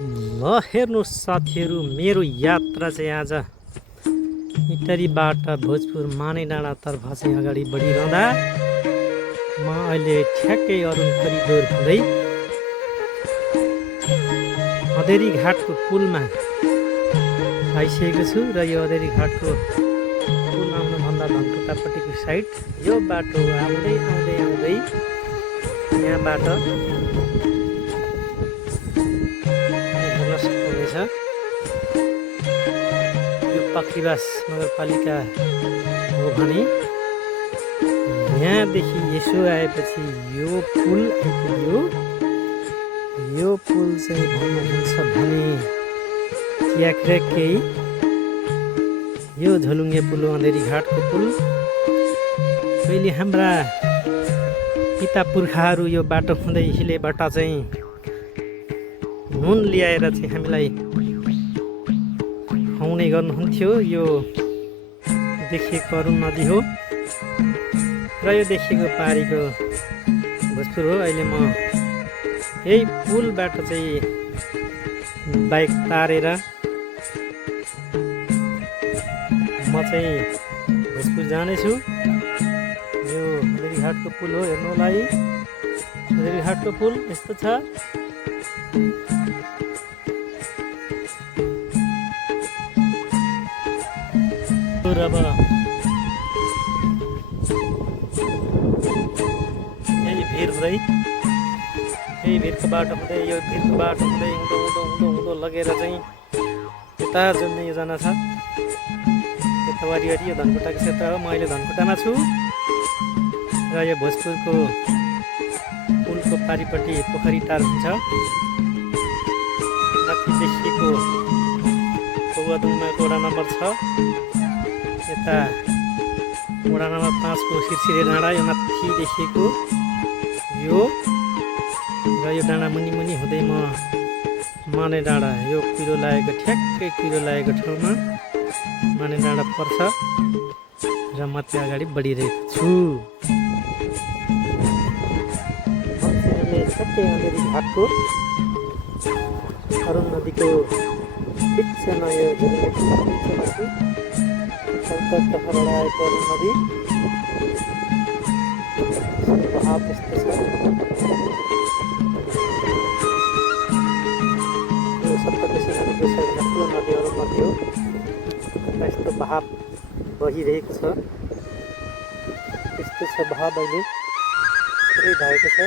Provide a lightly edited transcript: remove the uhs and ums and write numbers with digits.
ल हेर्नुहोस् साथीहरू, मेरो यात्रा चाहिँ आज इटरीबाट भोजपुर माने डाँडातर्फ चाहिँ अगाडि बढिरहँदा म अहिले ठ्याक्कै अरुण करिडोर हुँदै अधेरी घाटको पुलमा आइसकेको छु। र यो अधेरी घाटको पुल आउनुभन्दा धनकुटापट्टिको साइड यो बाटो आउँदै आउँदै आउँदै यहाँबाट हेर्न सक्नुहुनेछ। यो पक्रिबास नगरपालिका हो भने यहाँदेखि यसो आएपछि यो पुल आइपुग्यो। यो पुल चाहिँ भन्नुहुन्छ भने ट्याक्कै यो झोलुङ्गे पुल हो, अँधेरी घाटको पुल। पहिले हाम्रा पिता पुर्खाहरू यो बाटो हुँदै हिलेबाट चाहिँ नुन ल्याएर चाहिँ हामीलाई खुवाउने गर्नुहुन्थ्यो। यो देखिएको अरुण नदी हो र यो देखिएको पारीको भोजपुर हो। अहिले म यही पुलबाट चाहिँ बाइक तारेर म चाहिँ भोजपुर जानेछु। यो अधेरी घाटको पुल हो, हेर्नु होला है। अधेरी घाटको पुल यस्तो छ। अब यही भिर हुँदै यही भिरको बाटो हुँदै यो भिरको बाटो हुँदै उँधो उँधो उँधो उँधो लगेर चाहिँ यता जुन योजना छ यता वरिपरि यो धनकुटाको क्षेत्र हो। म अहिले धनकुटामा छु र यो भोजपुरको पुलको पारिपट्टि पोखरी टार हुन्छ। माथि देखिएको पौवादुङमा वडा नम्बर 6, यता वडा नम्बर 5 को सिरसिरे डाँडा, यो माथि देखिएको यो र यो डाँडा मुनि मुनि हुँदै म माने डाँडा, यो कुहिरो लागेको ठ्याक्कै कुहिरो लागेको ठाउँमा माने डाँडा पर्छ र म त्यो अगाडि बढिरहेको छु। ठ्याक्कै अँधेरी घाटको अरुण नदीको बिचमा यो उत्तरतर्फबाट आएको अरुण नदी बहाव यस्तो छ। यो सप्तकोशी नदीको सबैभन्दा ठुलो नदी अरुण नदी हो। यस्तो बहाव बगिरहेको छ, यस्तो छ बहाव अहिले पुरै भएको छ।